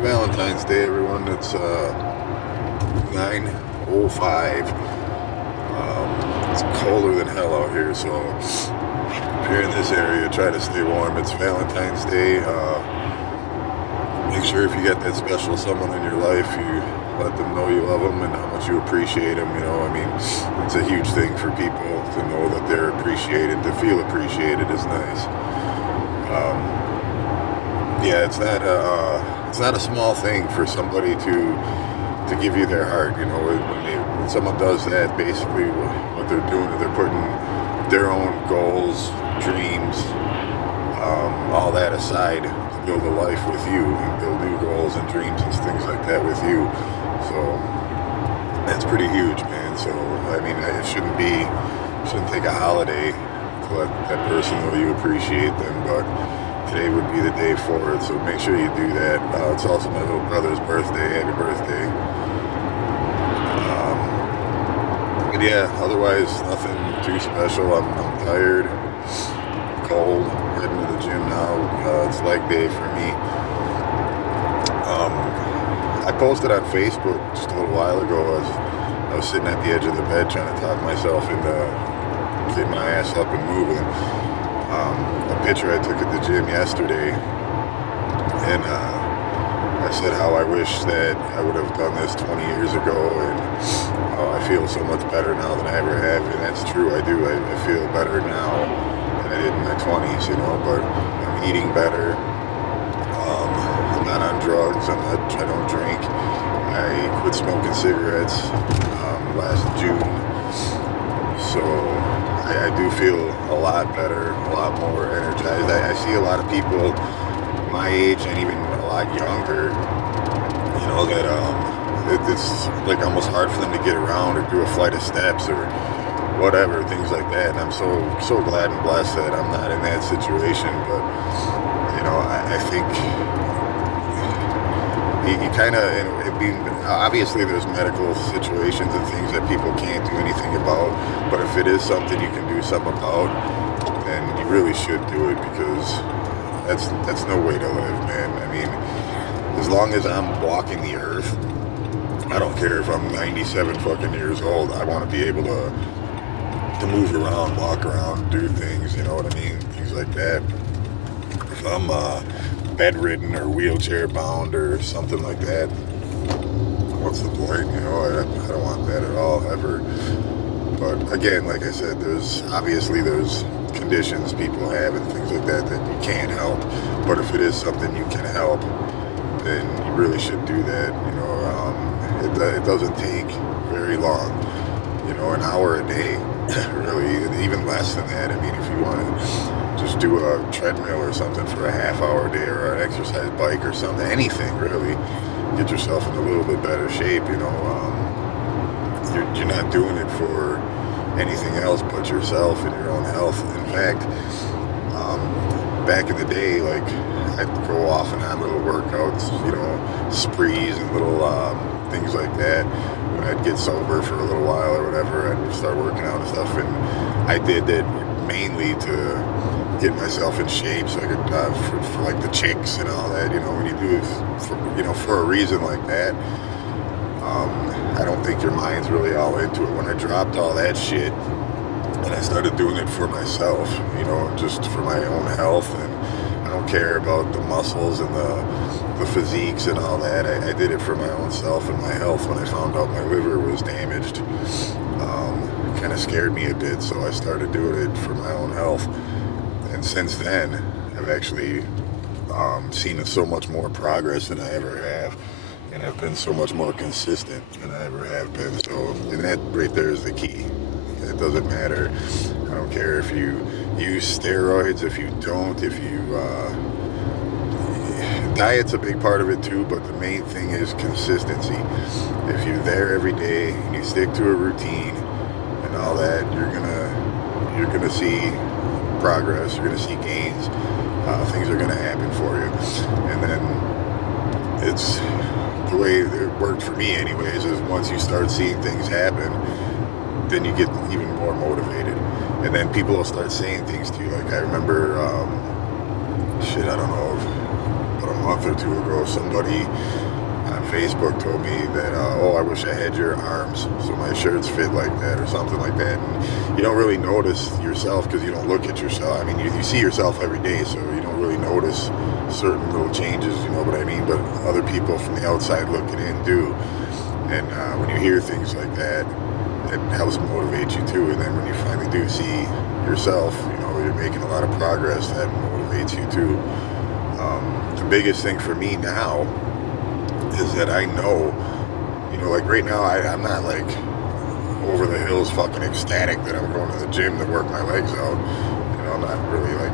Valentine's Day, everyone. It's 9:05. It's colder than hell out here, so if you're in this area, try to stay warm. It's Valentine's Day. Make sure if you got that special someone in your life, you let them know you love them and how much you appreciate them. It's a huge thing for people to know that they're appreciated. To feel appreciated is nice. Yeah, it's not a small thing for somebody to give you their heart. When someone does that, basically what they're doing is they're putting their own goals, dreams, all that aside to build a life with you and build new goals and dreams and things like that with you. So that's pretty huge, man. So it shouldn't take a holiday to let that person know you appreciate them, but today would be the day for it, so make sure you do that. It's also my little brother's birthday. Happy birthday. But yeah, otherwise nothing too special. I'm tired, cold, heading to the gym now. It's leg day for me. I posted on Facebook just a little while ago. I was sitting at the edge of the bed trying to talk myself into getting my ass up and moving. A picture I took at the gym yesterday, and I said how I wish that I would have done this 20 years ago, and how I feel so much better now than I ever have, and that's true. I do. I feel better now than I did in my 20s, but I'm eating better. I'm not on drugs. I don't drink. I quit smoking cigarettes last June, so I do feel a lot better, a lot more energized. I see a lot of people my age and even a lot younger, that it's like almost hard for them to get around or do a flight of steps or whatever, things like that. And I'm so glad and blessed that I'm not in that situation. But I think you kind of, obviously there's medical situations and things that people can't do anything about, but if it is something you can do something about, then you really should do it, because that's no way to live, man. As long as I'm walking the earth, I don't care if I'm 97 fucking years old, I want to be able to move around, walk around, do things, you know what I mean? Things like that. If I'm bedridden or wheelchair bound or something like that, what's the point? I don't want that at all, ever. But again, like I said, there's conditions people have and things like that you can't help. But if it is something you can help, then you really should do that. It doesn't take very long. An hour a day, really, even less than that. If you want to just do a treadmill or something for a half hour a day, or an exercise bike or something, anything really, get yourself in a little bit better shape. You're not doing it for anything else but yourself and your own health. In fact, back in the day, like, I'd go off and have little workouts, sprees and little things like that. When I'd get sober for a little while or whatever, I'd start working out and stuff, and I did that mainly to get myself in shape so I could, for like the chicks and all that, when you do it for a reason like that. I don't think your mind's really all into it. When I dropped all that shit and I started doing it for myself, just for my own health, and I don't care about the muscles and the physiques and all that. I did it for my own self and my health. When I found out my liver was damaged, it kind of scared me a bit, so I started doing it for my own health. And since then, I've actually seen so much more progress than I ever have. And I've been so much more consistent than I ever have been. So, and that right there is the key. It doesn't matter. I don't care if you use steroids, if you don't, diet's a big part of it too, but the main thing is consistency. If you're there every day and you stick to a routine and all that, you're gonna see progress, you're gonna see gains, things are gonna happen for you. And then it's the way it worked for me anyways, is once you start seeing things happen, then you get even more motivated, and then people will start saying things to you. Like, I remember I don't know, about a month or two ago, somebody on Facebook told me that, oh, I wish I had your arms so my shirts fit like that or something like that. And you don't really notice yourself because you don't look at yourself. I mean, you see yourself every day, so you don't really notice certain little changes, you know what I mean? But other people from the outside looking in do. And when you hear things like that, it helps motivate you too. And then when you finally do see yourself, you know, you're making a lot of progress, that motivates you too. The biggest thing for me now is that I know, you know, like right now, I'm not like over the hills fucking ecstatic that I'm going to the gym to work my legs out. You know, I'm not really like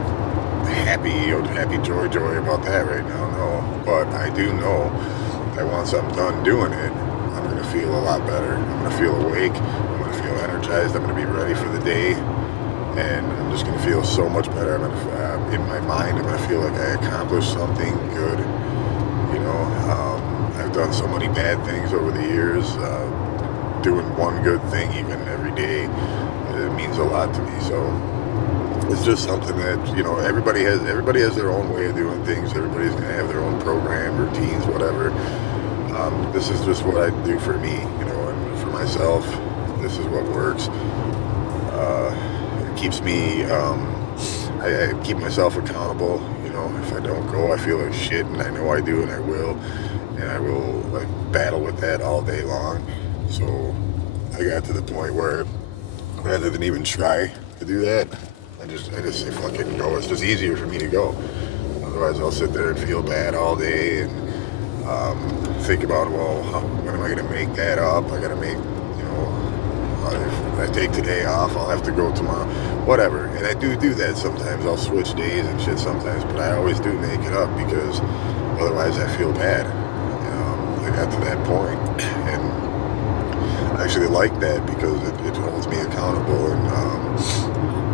happy joy about that right now, no. But I do know that once I'm done doing it, I'm going to feel a lot better. I'm going to feel awake. I'm going to feel energized. I'm going to be ready for the day. And I'm just going to feel so much better. I'm going to, in my mind, I'm going to feel like I accomplished something good. You know, I've done so many bad things over the years. Doing one good thing even every day, it means a lot to me. So it's just something that, you know, everybody has their own way of doing things. Everybody's going to have their own program, routines, whatever. This is just what I do for me, you know, and for myself. This is what works. It keeps me, I keep myself accountable. You know, if I don't go, I feel like shit, and I know I do, and I will. And I will, like, battle with that all day long. So I got to the point where rather than even try to do that, I just say fuck it and go. It's just easier for me to go. Otherwise I'll sit there and feel bad all day and think about, well, when am I going to make that up? I got to make, you know, if I take today off, I'll have to go tomorrow, whatever. And I do that sometimes. I'll switch days and shit sometimes, but I always do make it up because otherwise I feel bad. I got to that point, and I actually like that because it holds me accountable. And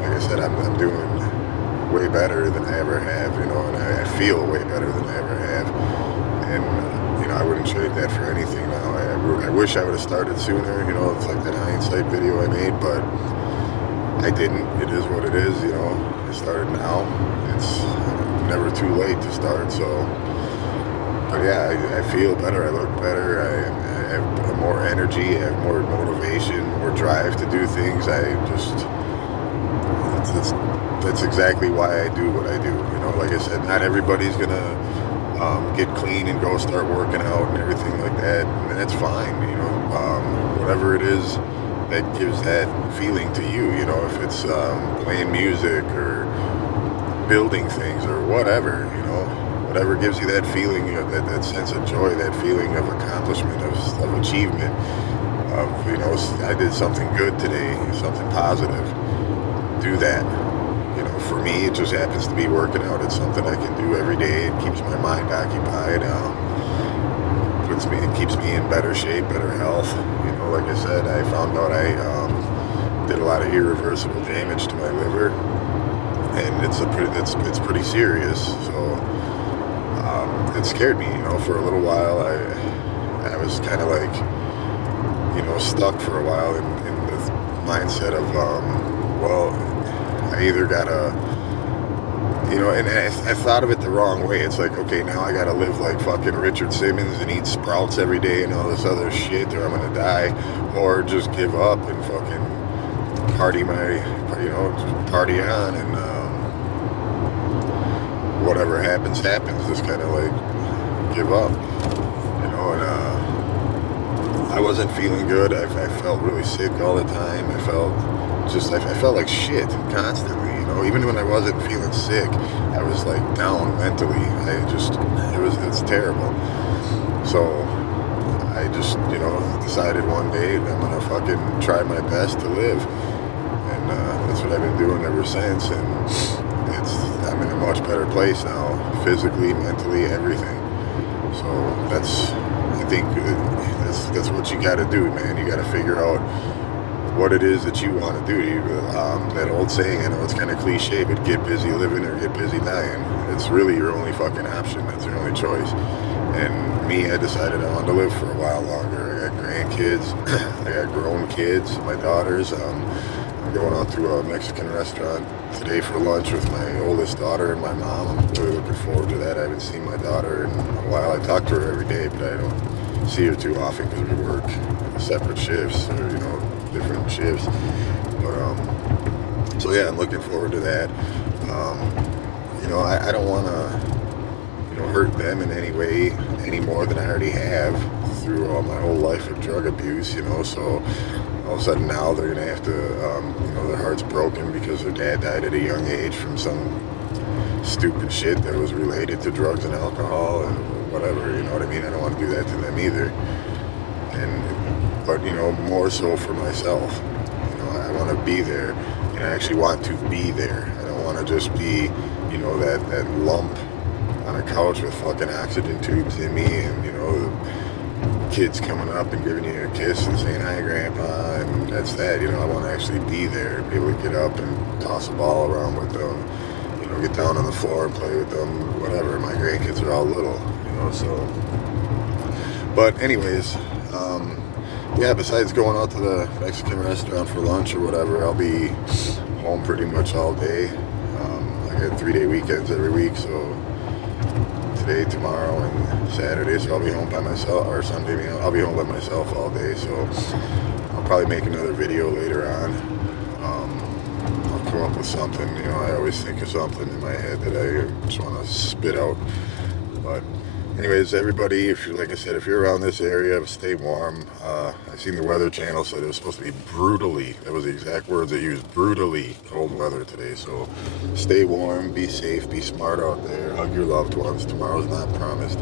like I said, I'm doing way better than I ever have, you know, and I feel way better than I ever have. And you know, I wouldn't trade that for anything now. I wish I would have started sooner. You know, it's like that hindsight video I made, but I didn't. It is what it is. You know, I started now. It's never too late to start. So. But yeah, I feel better, I look better, I have more energy, I have more motivation, more drive to do things. That's exactly why I do what I do. You know, like I said, not everybody's gonna get clean and go start working out and everything like that, and that's fine, you know. Whatever it is that gives that feeling to you, you know, if it's playing music or building things or whatever, you know. Whatever gives you that feeling, you know, that sense of joy, that feeling of accomplishment, of achievement, of, you know, I did something good today, something positive. Do that. You know, for me, it just happens to be working out. It's something I can do every day. It keeps my mind occupied. It keeps me in better shape, better health. You know, like I said, I found out I did a lot of irreversible damage to my liver, and it's pretty serious. So. It scared me, you know, for a little while. I was kind of like, you know, stuck for a while in the mindset of, well, I either gotta, you know, and I thought of it the wrong way. It's like, okay, now I gotta live like fucking Richard Simmons and eat sprouts every day and all this other shit, or I'm gonna die, or just give up and fucking party party on and, whatever happens, just kind of like give up, you know. And I wasn't feeling good. I felt really sick all the time. I felt like shit constantly, you know. Even when I wasn't feeling sick, I was like down mentally. It's terrible. So I just, you know, decided one day I'm gonna fucking try my best to live, and that's what I've been doing ever since. And I'm in a much better place now, physically, mentally, everything. So I think that's what you got to do, man. You got to figure out what it is that you want to do. That old saying, I know it's kind of cliche, but get busy living or get busy dying. It's really your only fucking option. That's your only choice. And me, I decided I wanted to live for a while longer. I got grandkids. I got grown kids, my daughters. I'm going out to a Mexican restaurant today for lunch with my oldest daughter and my mom. I'm really looking forward to that. I haven't seen my daughter in a while. I talk to her every day, but I don't see her too often because we work separate shifts, or different shifts. But so yeah, I'm looking forward to that. I don't want to hurt them in any way any more than I already have through all my whole life of drug abuse. So all of a sudden now they're gonna have to, their heart's broken because their dad died at a young age from some stupid shit that was related to drugs and alcohol and whatever. You know what I mean? I don't want to do that to them either. But more so for myself. I want to be there, and I actually want to be there. I don't want to just be, that lump on a couch with fucking oxygen tubes in me, and the kids coming up and giving you a kiss and saying hi grandpa, and that's that. I want to actually be there, be able to get up and toss a ball around with them, get down on the floor and play with them, whatever. My grandkids are all little, so. But anyways, yeah, besides going out to the Mexican restaurant for lunch or whatever, I'll be home pretty much all day. I get 3-day weekends every week, so today, tomorrow, and Saturday, so I'll be home by myself, or Sunday, I'll be home by myself all day, so I'll probably make another video later on. I'll come up with something, I always think of something in my head that I just want to spit out. But anyways, everybody, if you're around this area, stay warm. I seen the Weather Channel said it was supposed to be brutally, that was the exact words they used, brutally cold weather today. So stay warm, be safe, be smart out there, hug your loved ones. Tomorrow's not promised.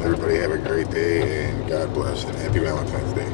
Everybody have a great day, and God bless, and happy Valentine's Day.